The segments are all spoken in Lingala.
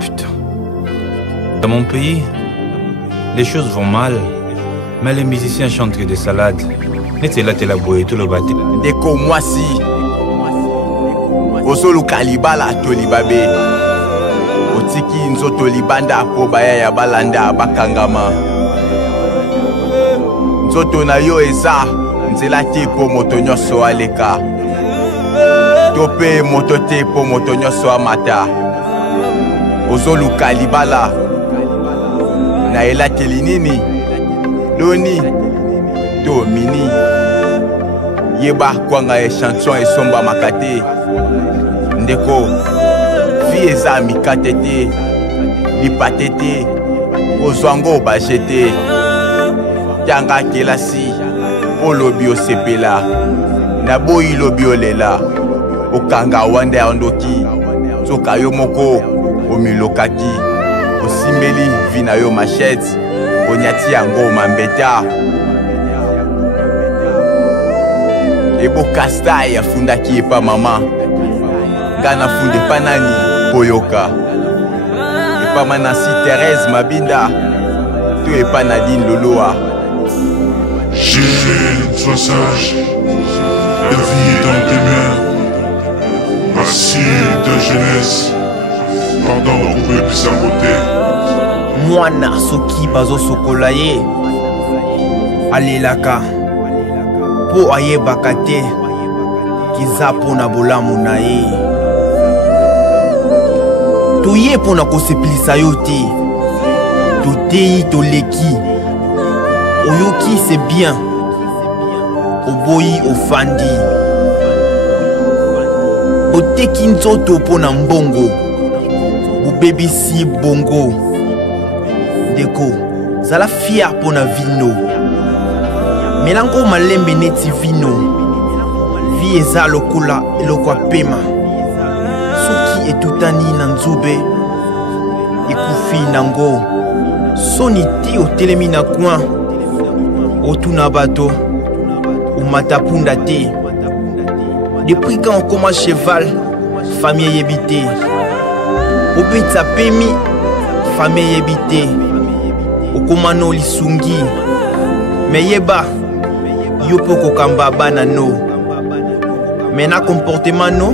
putain. Dans mon pays, les choses vont mal, mais les musiciens chantent que des salades. N'était là, t'es la boue, tout le bâti. Deko mwasi Osolu kalibala tolibabe Otiki nzoto libanda po baya ya balanda bakangama Nzoto na yo eza nzela te po moto nyonso aleka Tope moto te po moto nyonso amata Osolu kalibala na elateli nini Loni to mini Yeba kwanga e chanson e somba makate Ndeko Fi eza mikate te Lipate te Ozwango bajete Tianga kelasi Olobi osepela Naboyi lobi olela Okanga wande ondoki Soka yo moko Omilokaki Osimeli vina yo machette Onyati yango mambeta Ebo kasta ya funda ki epa mama Gana funde panani Poyoka Epa manasi Thérèse Mabinda To epa Nadine Loloa Jésus, sois sage. La vie est dans tes mains. Asile de jeunesse. Pardon pour eux qui saboter. Mwana soki bazo sokola ye alelaka po ayebaka te kiza pona bolamu na ye toye pona kosepelisa yo te toteyi toleki oyoki c'est bien oboyi ofandi boteki nzoto pona mbongo bobebisi bongo Deko, zala fier pona vino Melango malembe neti vino Vi eza lokola elokwa pema Soki etutani na nzube Ekufi nango Soni ti otelemi na coin Otuna bato Umatapunda te Depuis quand on commence cheval Famille yebite Obita pemi Famille yebite Okomano lisungi Meyeba Yopo kokamba bana no Mena comportement no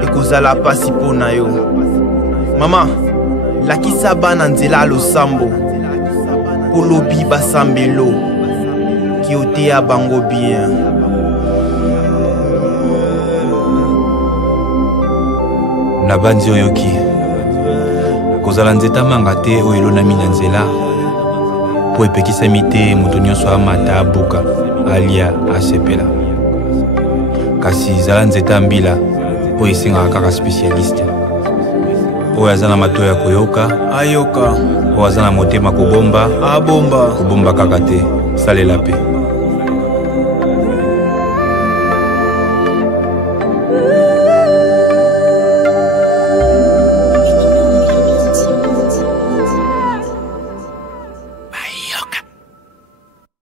Ekozala pasi pona yo Mama Lakisa bana nzela losambo Polobi basambelo Kiote ya bango bien Nabanzi oyoki Kozala nzeta manga te o elonami na nzela po epekisami te moto nyonso amata abuka alia asepela kasi zala nzeta mbila oyo esengaka kaka spécialiste oyo aza na matoi ya koyoka ayoka oyo aza na motema kobomba abomba kobomba kaka te salela pe